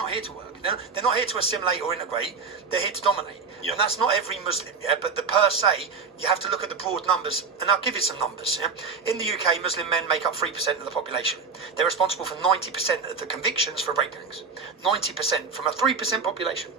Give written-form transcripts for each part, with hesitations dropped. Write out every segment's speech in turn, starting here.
not here to work. They're not here to assimilate or integrate. They're here to dominate. Yep. And that's not every Muslim, yeah? But the per se, you have to look at the broad numbers, and I'll give you some numbers, yeah? In the UK, Muslim men make up 3% of the population. They're responsible for 90% of the convictions for rape gangs. 90% from a 3% population.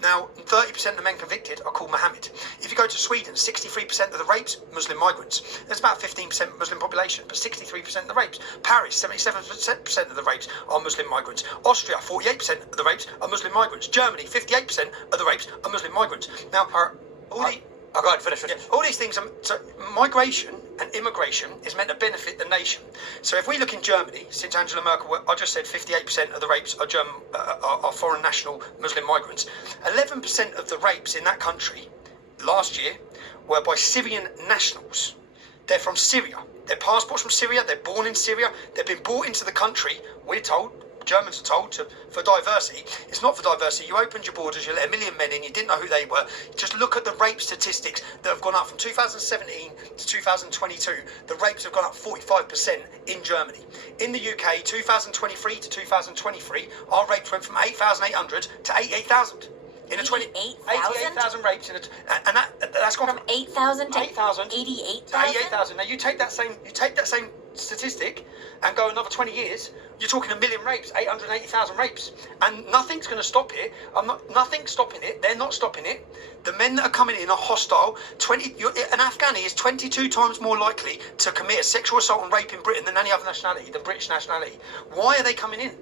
Now, 30% of the men convicted are called Mohammed. If you go to Sweden, 63% of the rapes, Muslim migrants. There's about 15% Muslim population, but 63% of the rapes. Paris, 77% of the rapes are Muslim migrants. Austria, 48% of the rapes are Muslim migrants. Germany, 58% of the rapes are Muslim migrants. Now, go ahead, finish. Yeah, all these things, so migration and immigration is meant to benefit the nation. So if we look in Germany, since Angela Merkel, I just said 58% of the rapes are foreign national Muslim migrants. 11% of the rapes in that country last year were by Syrian nationals. They're from Syria. Their passports from Syria. They're born in Syria. They've been brought into the country, we're told, Germans are told, for diversity. It's not for diversity. You opened your borders, you let 1 million men in, you didn't know who they were. Just look at the rape statistics that have gone up from 2017 to 2022. The rapes have gone up 45% in Germany. In the UK, 2023 to 2023, our rapes went from 8,800 to 88,000. In a 88,000 rapes, and that's gone from 8,000 to 88,000. 88,000. Now you take that same statistic and go another 20 years. You're talking 1 million rapes, 880,000 rapes, and nothing's going to stop it. Nothing's stopping it. They're not stopping it. The men that are coming in are hostile. An Afghani is 22 times more likely to commit a sexual assault and rape in Britain than any other nationality, than British nationality. Why are they coming in?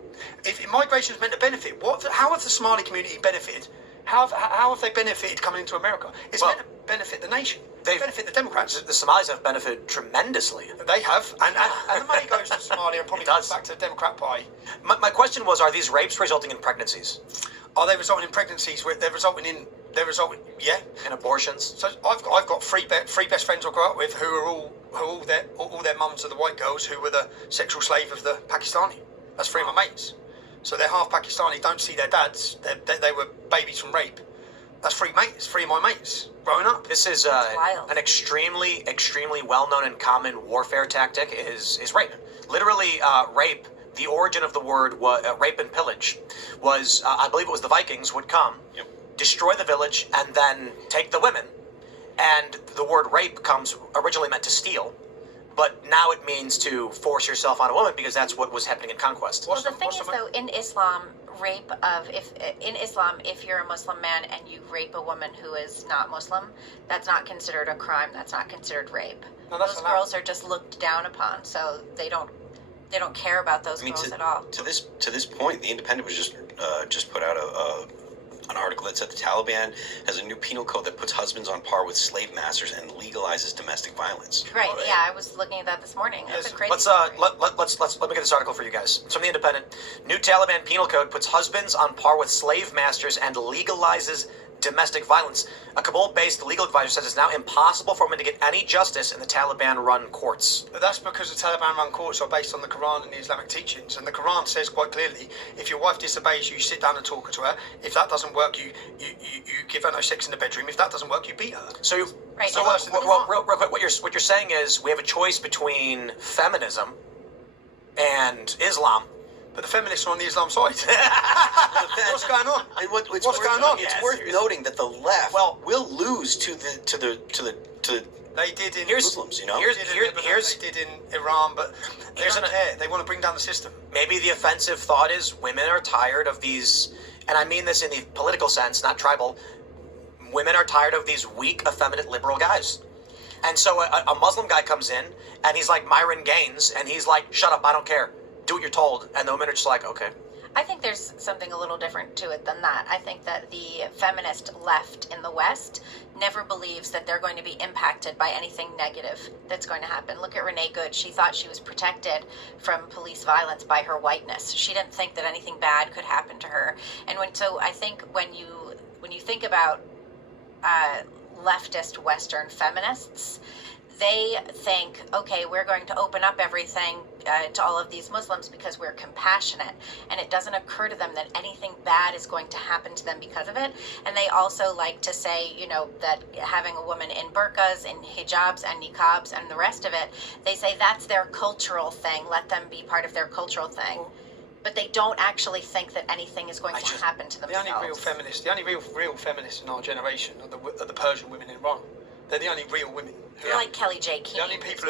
If immigration is meant to benefit, how have the Somali community benefited? How have they benefited coming into America? It's meant to benefit the nation. They benefit the Democrats. The Somalis have benefited tremendously. They have, and the money goes to Somalia and probably goes back to the Democrat Party. My question was: are these rapes resulting in pregnancies? Are they resulting in pregnancies? They're resulting, yeah, in abortions. So I've got three best friends I grew up with who are all their mums are the white girls who were the sexual slave of the Pakistani. That's three of my mates. So they're half Pakistani, don't see their dads. They were babies from rape. That's three of my mates growing up. This is an extremely well-known and common warfare tactic is rape. Literally, rape, the origin of the word rape and pillage was, I believe it was the Vikings would come, destroy the village, and then take the women. And the word rape comes originally meant to steal. But now it means to force yourself on a woman because that's what was happening in conquest. Well, the thing is, though, in Islam, if you're a Muslim man and you rape a woman who is not Muslim, that's not considered a crime. That's not considered rape. No, those girls are just looked down upon, so they don't care about those girls at all. To this point, the Independent was just put out an article that said the Taliban has a new penal code that puts husbands on par with slave masters and legalizes domestic violence. Right. Yeah, I was looking at that this morning. That's a crazy Let's let me get this article for you guys. It's from the Independent. New Taliban penal code puts husbands on par with slave masters and legalizes domestic violence. A Kabul-based legal advisor says it's now impossible for women to get any justice in the Taliban-run courts. But that's because the Taliban-run courts are based on the Quran and the Islamic teachings, and the Quran says quite clearly, if your wife disobeys you, sit down and talk to her. If that doesn't work, you give her no sex in the bedroom. If that doesn't work, you beat her. So, right. Real quick, what you're saying is we have a choice between feminism and Islam. But the feminists are on the Islam side. What's going on? And what's going on? It's worth noting that the left will lose to the they did in Muslims, you know. They did in Iran, but they don't care. They want to bring down the system. Maybe the offensive thought is women are tired of these, and I mean this in the political sense, not tribal. Women are tired of these weak, effeminate, liberal guys. And so a Muslim guy comes in, and he's like Myron Gaines, and he's like, shut up, I don't care. Do what you're told. And the women are just like, okay. I think there's something a little different to it than that. I think that the feminist left in the West never believes that they're going to be impacted by anything negative that's going to happen. Look at Renee Good. She thought she was protected from police violence by her whiteness. She didn't think that anything bad could happen to her. And so I think when you think about leftist Western feminists, they think, okay, we're going to open up everything to all of these Muslims because we're compassionate. And it doesn't occur to them that anything bad is going to happen to them because of it. And they also like to say, that having a woman in burqas, in hijabs and niqabs and the rest of it, they say that's their cultural thing. Let them be part of their cultural thing. but they don't actually think that anything is going to happen to The themselves. only real feminists in our generation are the Persian women in Iran. They're the only real women. They're like Kelly J. King. The only people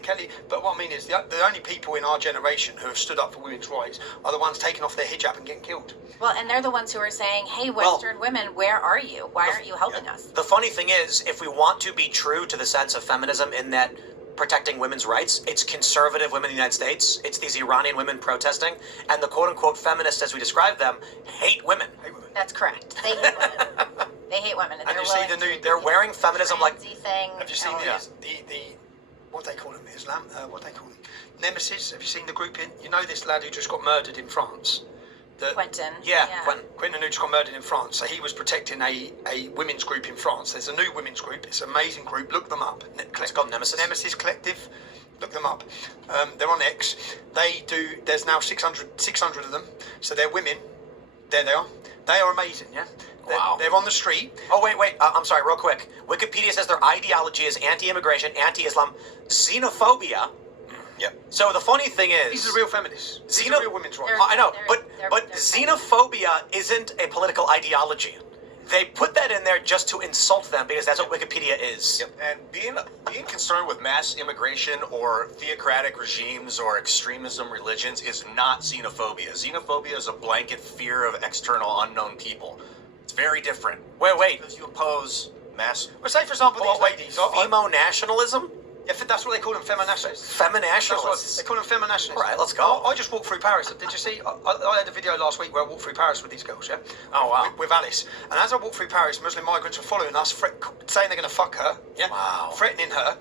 Kelly. But what I mean is, the only people in our generation who have stood up for women's rights are the ones taking off their hijab and getting killed. Well, and they're the ones who are saying, "Hey, Western women, where are you? Why aren't you helping us?" The funny thing is, if we want to be true to the sense of feminism in that protecting women's rights, it's conservative women in the United States, it's these Iranian women protesting, and the quote-unquote feminists, as we describe them, hate women. That's correct. They hate women. They hate women. And you see they're wearing feminism like... Thing, have you seen the what they call them, Islam? What they call them? Nemesis. Have you seen the group in? You know this lad who just got murdered in France? Quentin. Yeah. Quentin who just got murdered in France. So he was protecting a women's group in France. There's a new women's group. It's an amazing group. Look them up. It's called Nemesis. Nemesis Collective. Look them up. They're on X. There's now 600 of them. So they're women. There they are. They are amazing, yeah? Wow. They're on the street. Oh, wait. I'm sorry, real quick. Wikipedia says their ideology is anti-immigration, anti-Islam, xenophobia. Yep. So the funny thing is... These are real feminists. These are real women's rights. I know, they're but xenophobia isn't a political ideology. They put that in there just to insult them because that's what Wikipedia is. Yep. And being concerned with mass immigration or theocratic regimes or extremism religions is not xenophobia. Xenophobia is a blanket fear of external unknown people. It's very different. Wait. Because you oppose mass... Well, say, for example, these ladies... Femo-nationalism? Yeah, that's what they call them, feminationalists. Feminationalists. They call them feminationalists. All right, let's go. I just walked through Paris. Did you see? I had a video last week where I walked through Paris with these girls, yeah? Oh, wow. With Alice. And as I walked through Paris, Muslim migrants were following us, saying they're going to fuck her, yeah? Wow. Threatening her.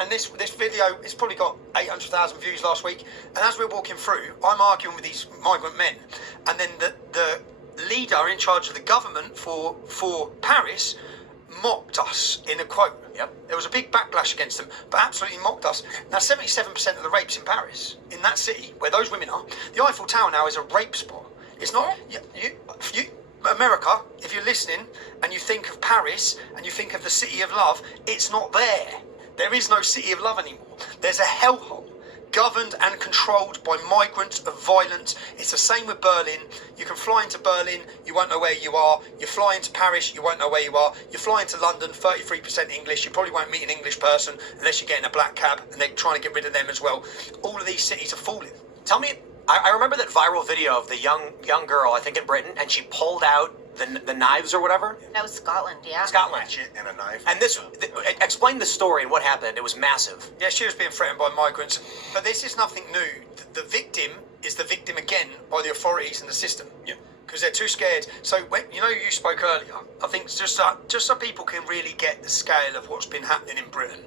And this video, it's probably got 800,000 views last week. And as we're walking through, I'm arguing with these migrant men. And then the leader in charge of the government for Paris mocked us in a quote. Yep. There was a big backlash against them, but absolutely mocked us. Now, 77% of the rapes in Paris, in that city where those women are, the Eiffel Tower now is a rape spot. It's not. America, if you're listening and you think of Paris and you think of the city of love, it's not there. There is no city of love anymore. There's a hellhole. Governed and controlled by migrants of violence. It's the same with Berlin. You can fly into Berlin, you won't know where you are. You fly into Paris, you won't know where you are. You fly into London, 33% English. You probably won't meet an English person unless you're getting a black cab, and they're trying to get rid of them as well. All of these cities are falling. Tell me, I remember that viral video of the young girl, I think in Britain, and she pulled out the knives or whatever. That was Scotland, yeah. Scotland. Hatchet and a knife. And explain the story and what happened. It was massive. Yeah, she was being threatened by migrants. But this is nothing new. The victim is the victim again by the authorities and the system. Yeah. Because they're too scared. So, you spoke earlier. I think just so people can really get the scale of what's been happening in Britain.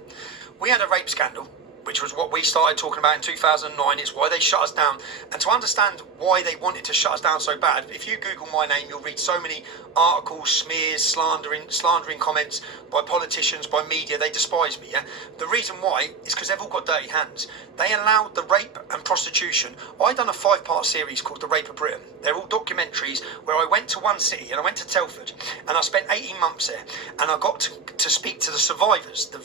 We had a rape scandal, which was what we started talking about in 2009. It's why they shut us down. And to understand why they wanted to shut us down so bad, if you Google my name, you'll read so many articles, smears, slandering comments by politicians, by media. They despise me, yeah? The reason why is because they've all got dirty hands. They allowed the rape and prostitution. I done a 5-part series called The Rape of Britain. They're all documentaries where I went to one city, and I went to Telford, and I spent 18 months there, and I got to speak to the survivors, the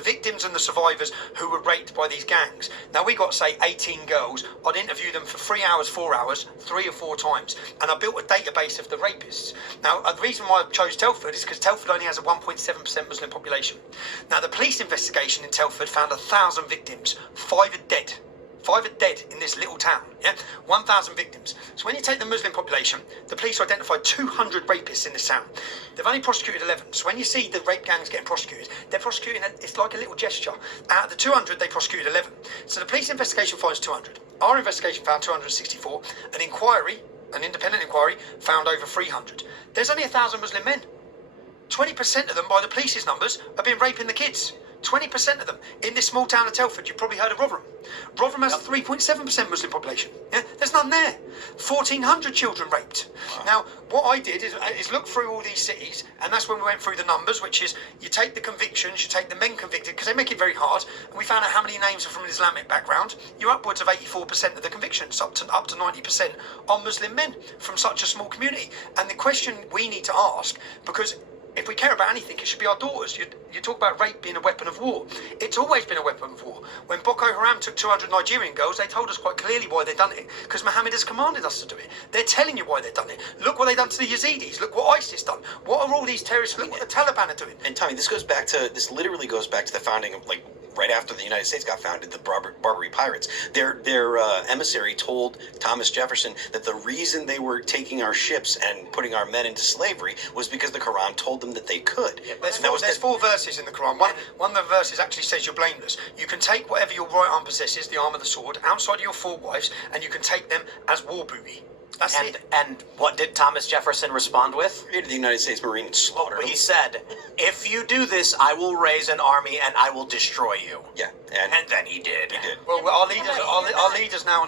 victims and the survivors who were raped by these gangs. Now, we got, say, 18 girls. I'd interview them for 3 hours, 4 hours, 3 or 4 times, and I built a database of the rapists. Now, the reason why I chose Telford is because Telford only has a 1.7% Muslim population. Now, the police investigation in Telford found 1,000 victims. 5 are dead. 5 are dead in this little town, yeah? 1,000 victims. So when you take the Muslim population, the police identified 200 rapists in this town. They've only prosecuted 11. So when you see the rape gangs getting prosecuted, they're prosecuting, it's like a little gesture. Out of the 200, they prosecuted 11. So the police investigation finds 200. Our investigation found 264. An inquiry, an independent inquiry, found over 300. There's only 1,000 Muslim men. 20% of them, by the police's numbers, have been raping the kids. 20% of them in this small town of Telford. You've probably heard of Rotherham. Rotherham has a 3.7% Muslim population. Yeah, there's none there. 1,400 children raped. Wow. Now, what I did is look through all these cities, and that's when we went through the numbers, which is you take the convictions, you take the men convicted, because they make it very hard, and we found out how many names are from an Islamic background. You're upwards of 84% of the convictions, up to 90% on Muslim men from such a small community. And the question we need to ask, because If we care about anything, it should be our daughters. You talk about rape being a weapon of war. It's always been a weapon of war. When Boko Haram took 200 Nigerian girls, they told us quite clearly why they'd done it, because Mohammed has commanded us to do it. They're telling you why they've done it. Look what they've done to the Yazidis. Look what ISIS done. What are all these terrorists? Look what the Taliban are doing. And Tommy, this literally goes back to the founding of, like, right after the United States got founded, the Barbary Pirates. Their emissary told Thomas Jefferson that the reason they were taking our ships and putting our men into slavery was because the Quran told them that they could. There's four verses in the Quran. One of the verses actually says you're blameless. You can take whatever your right arm possesses, the arm of the sword, outside of your four wives, and you can take them as war booty. That's it. And what did Thomas Jefferson respond with? Created the United States Marine and slaughtered He them. said, if you do this, I will raise an army and I will destroy you. Yeah, And then he did. he did. Well, our leaders now